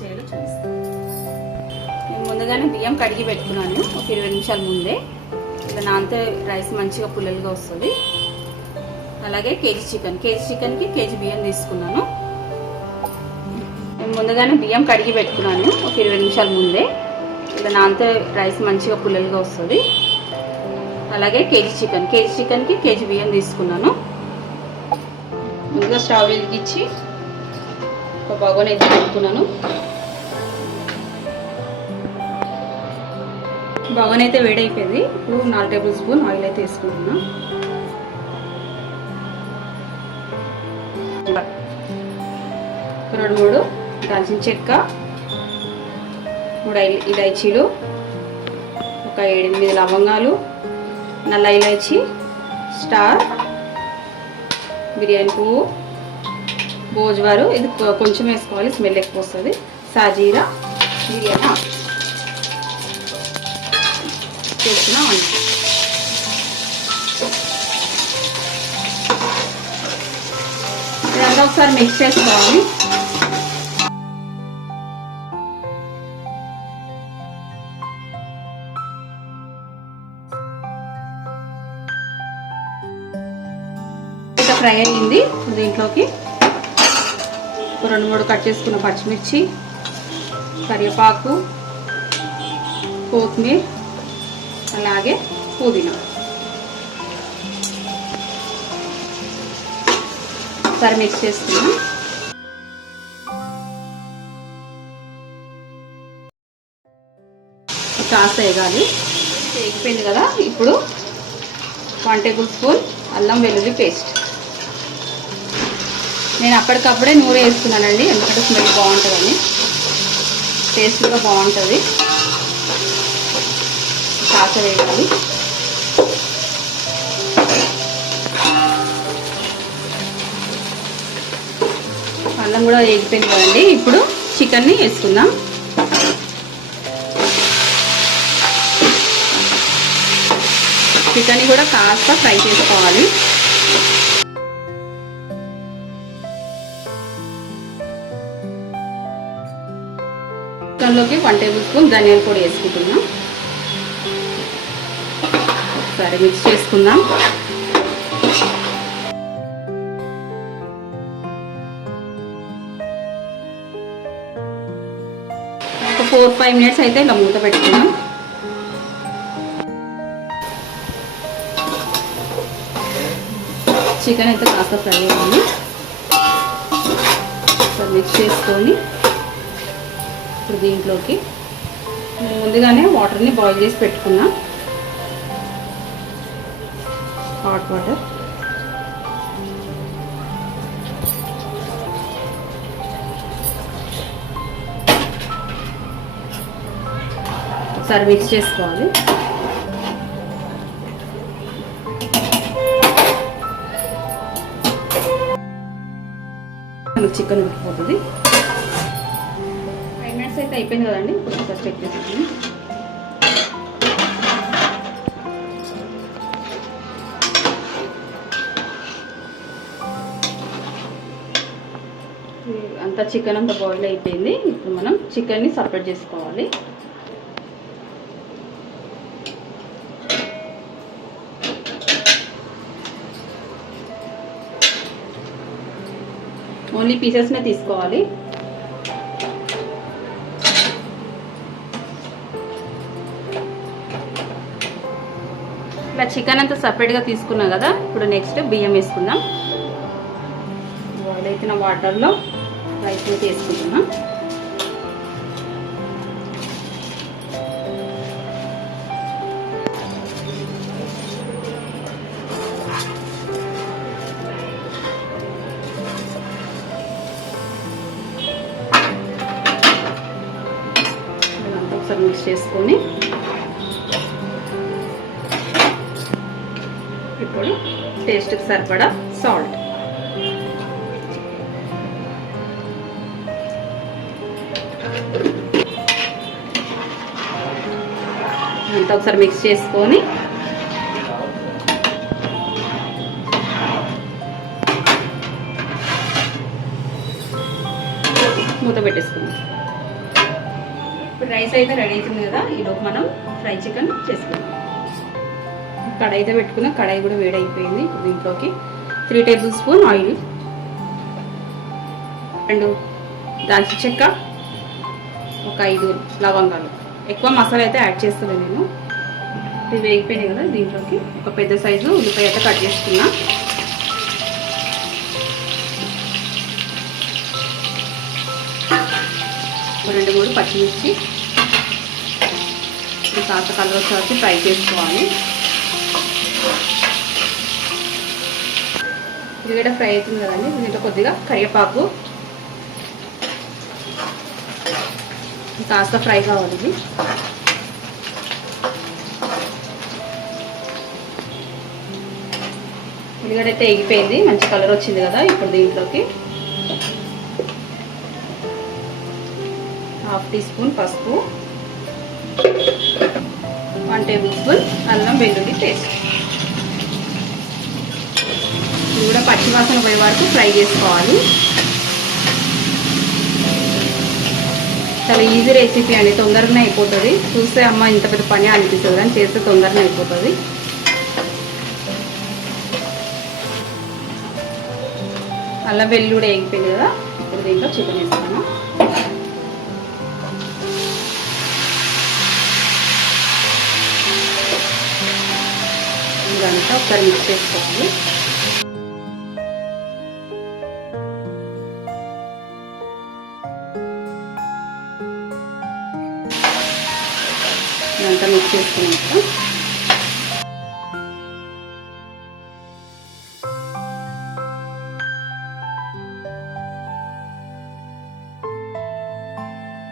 చేయాలో చూపిస్తాను. నేను ముందుగానే బియ్యం కడిగి పెట్టుకున్నాను ఒక 20 నిమిషాల ముందే. ఇలా నాంతే రైస్ మంచిగా పుల్లలుగా వస్తుంది. అలాగే కేజీ చికెన్కి కేజీ బియ్యం తీసుకున్నాను. నేను ముందుగానే బియ్యం కడిగి పెట్టుకున్నాను ఒక 20 నిమిషాల ముందే. ఇలా నాంతే రైస్ మంచిగా పుల్లలుగా వస్తుంది. అలాగే కేజీ చికెన్కి కేజీ బియ్యం తీసుకున్నాను. ముందుగా స్టవ్ వెలిగించి ఒక బగోని అయితే పెట్టుకున్నాను. బగోని అయితే వేడైపోయింది. ఇప్పుడు 4 టేబుల్ స్పూన్ ఆయిల్ అయితే వేసుకుంటున్నాను. 2-3 దాల్చిన చెక్క, 3 ఇలాచీలు, ఒక 7-8 లవంగాలు, నల్ల ఇలాచీ, స్టార్, బిర్యానీ పువ్వు, భోజ్వారు ఇది కొంచెం వేసుకోవాలి, స్మెల్ ఎక్కువ వస్తుంది, సాజీరా, బిర్యానీ చేస్తున్నాం. ఇదంతా ఒకసారి మిక్స్ చేసుకోవాలి. ఫ్రై అయ్యింది. దీంట్లోకి 2-3 కట్ చేసుకున్న పచ్చిమిర్చి, కరివేపాకు, కొత్తిమీర, అలాగే పుదీనా ఒకసారి మిక్స్ చేసుకున్నాం. కాస్త వేగాలి. వేగిపోయింది కదా. ఇప్పుడు 1 టేబుల్ స్పూన్ అల్లం వెల్లుల్లి పేస్ట్. నేను అప్పటికప్పుడే నూనె వేసుకున్నానండి, ఎందుకంటే స్మెల్ బాగుంటుందని, టేస్ట్ కూడా బాగుంటుంది. కాస్త వేయాలి. అల్లం కూడా వేగిపోయింది కదండి. ఇప్పుడు చికెన్ని వేసుకుందాం. చికెన్ని కూడా కాస్త ఫ్రై చేసుకోవాలి. చికెన్లోకి 1 టేబుల్ స్పూన్ ధనియాల పొడి వేసుకుంటున్నాం. ఒకసారి మిక్స్ చేసుకుందాం. ఒక 4-5 మినిట్స్ అయితే ఇలా మూత పెట్టుకుందాం. చికెన్ అయితే కాస్త ఫ్రై అయ్యింది. ఒకసారి మిక్స్ చేసుకొని ఇప్పుడు దీంట్లోకి ముందుగానే వాటర్ని బాయిల్ చేసి పెట్టుకున్నా. హాట్ వాటర్ ఒకసారి మిక్స్ చేసుకోవాలి. చికెన్ ఉడికిపోతుంది. 5 మినిట్స్ అయితే అయిపోయింది కదండి. ఇప్పుడు ఒకసారి చెక్ చేసుకుంటాం. అంతా చికెన్ అంతా బాయిల్ అయిపోయింది. ఇప్పుడు మనం చికెన్ని సపరేట్ చేసుకోవాలి. ఓన్లీ పీసెస్నే తీసుకోవాలి. ఇలా చికెన్ అంతా సపరేట్గా తీసుకున్నాం కదా. ఇప్పుడు నెక్స్ట్ బియ్యం వేసుకుందాం. బాయిల్ అయిన వాటర్లో రైస్ వేసుకుంటున్నాం. ఒకసారి మిక్స్ చేసుకొని ఇప్పుడు టేస్ట్కి సరిపడా సాల్ట్, అంతా ఒకసారి మిక్స్ చేసుకొని మూత పెట్టేసుకుందాం. ఇప్పుడు రైస్ అయితే రెడీ అవుతుంది కదా, ఈలోపు మనం ఫ్రై చికెన్ చేసుకుందాం. కడాయి అయితే పెట్టుకున్న, కడాయి కూడా వేడైపోయింది. ఇప్పుడు దీంట్లోకి 3 టేబుల్ స్పూన్ ఆయిల్, 2 దాల్చిన చెక్క, ఒక 5 లవంగాలు. ఎక్కువ మసాలా అయితే యాడ్ చేస్తాను నేను. ఇది వేగిపోయినాయి కదా, దీంట్లోకి ఒక పెద్ద సైజు ఉల్లిపాయ అయితే కట్ చేసుకున్నా. ఒక 2-3 పచ్చిమిర్చి కాస్త కలర్ వచ్చి ఫ్రై చేసుకోవాలి. ఇది కూడా ఫ్రై అవుతుంది కదండి, దీంట్లో కొద్దిగా కరివేపాకు కాస్త ఫ్రై కావాలి. ఇది ఉల్లిగడ్డ అయితే ఎగిపోయింది, మంచి కలర్ వచ్చింది కదా. ఇప్పుడు దీంట్లోకి 1/2 టీ స్పూన్ పసుపు, 1 టేబుల్ స్పూన్ అల్లం వెల్లుల్లి పేస్ట్. ఇది కూడా పచ్చివాసన పోయే వరకు ఫ్రై చేసుకోవాలి. చాలా ఈజీ రెసిపీ అండి, తొందరగానే అయిపోతుంది. చూస్తే అమ్మ ఇంత పెద్ద పని అనిపిస్తుంది, కానీ చేస్తే తొందరగానే అయిపోతుంది. అల్లం వెల్లుల్లి కూడా వేగిపోయింది కదా, ఇప్పుడు దీంట్లో చికెన్ వేస్తాను. ఇదంతా ఒకసారి మిక్స్ చేసుకోవాలి. ఇదంతా మిక్స్ చేసుకున్నాక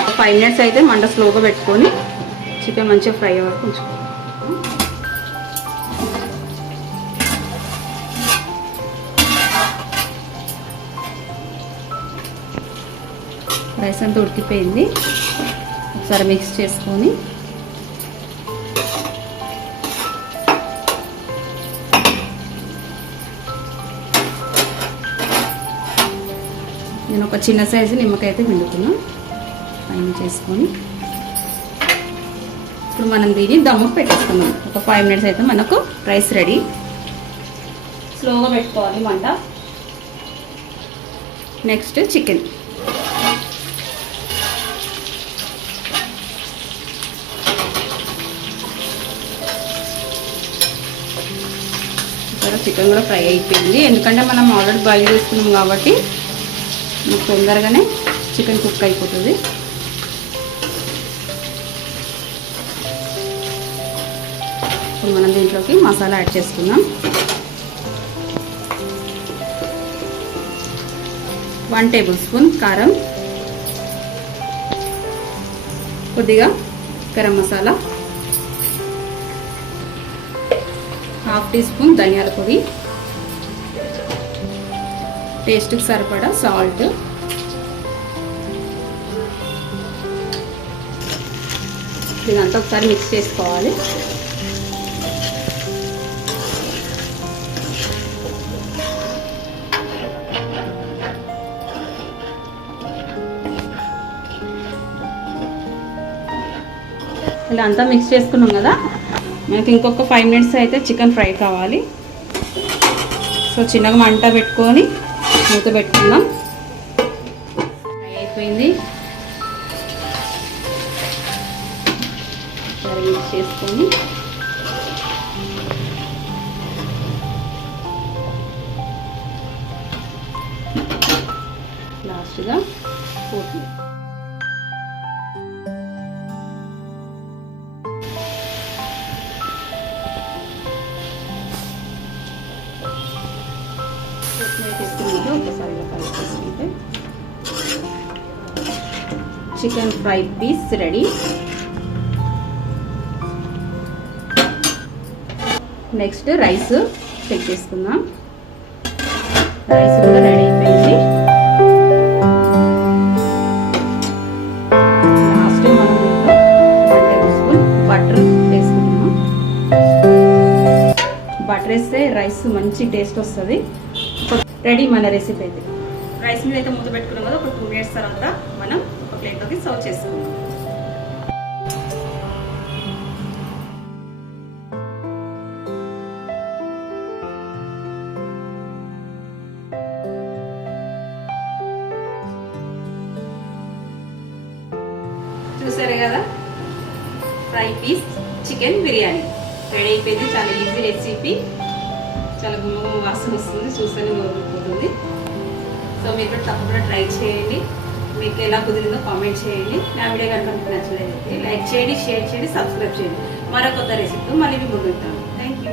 ఒక 5 మినిట్స్ అయితే మంట స్లోగా పెట్టుకొని చికెన్ మంచిగా ఫ్రై అయ్యే వరకు ఉంచుకోవాలి. రైస్ అంతా ఉడికిపోయింది, ఒకసారి మిక్స్ చేసుకొని నేను ఒక చిన్న సైజు నిమ్మకాయ అయితే పిండుకున్నాను. పైన చేసుకొని ఇప్పుడు మనం దీన్ని దమ్ముకు పెట్టేసుకున్నాం. ఒక 5 మినిట్స్ అయితే మనకు రైస్ రెడీ. స్లోగా పెట్టుకోవాలి మంట. Next chicken. చికెన్ కూడా ఫ్రై అయిపోయింది, ఎందుకంటే మనం ఆల్రెడీ బాయిల్ చేసుకున్నాం కాబట్టి మనకు తొందరగానే చికెన్ కుక్ అయిపోతుంది. ఇప్పుడు మనం దీంట్లోకి మసాలా యాడ్ చేసుకుందాం. 1 టేబుల్ స్పూన్ కారం, కొద్దిగా గరం మసాలా, 1/2 టీ స్పూన్ ధనియాల పొడి, టేస్ట్కి సరిపడా సాల్ట్, ఇదంతా ఒకసారి మిక్స్ చేసుకోవాలి. ఇలా అంతా మిక్స్ చేసుకున్నాం కదా, మనకి ఇంకొక 5 మినిట్స్ అయితే చికెన్ ఫ్రై కావాలి. సో చిన్నగా మంట పెట్టుకొని మూత పెట్టుకుందాం. ఫ్రై అయిపోయింది, సరే మిక్స్ చేసుకొని లాస్ట్గా కొత్తిమీర. ఒకసారి కలిపేసుకుంటే chicken fry piece ready. Next rice check చేసుకుందాం. రైస్ కూడా రెడీ అయిపోయింది. లాస్ట్ మనం 1 టేబుల్ స్పూన్ బటర్ వేసుకుంటున్నాం. బటర్ వేస్తే రైస్ మంచి టేస్ట్ వస్తుంది. రెడీ మన రెసిపీ అయితే. రైస్ మీద అయితే మూత పెట్టుకున్నాం కదా, ఒక 2 మినిట్స్ తర్వాత మనం ఒక ప్లేట్లోకి సర్వ్ చేసుకుందాం. చూసారు కదా, fry piece chicken biryani ready అయిపోయింది. చాలా ఈజీ రెసిపీ, చాలా గుమ్మ వాసన వస్తుంది, చూస్తేనే నోరుపోతుంది. సో మీరు కూడా తప్పకుండా ట్రై చేయండి. మీకు ఎలా కుదిరిందో కామెంట్ చేయండి. నా వీడియో కనుక మీకు నచ్చలేదైతే లైక్ చేయండి, షేర్ చేయండి, సబ్స్క్రైబ్ చేయండి. మరో కొత్త రెసిపీతో మళ్ళీ మీ ముందు ఉంటాను. Thank you.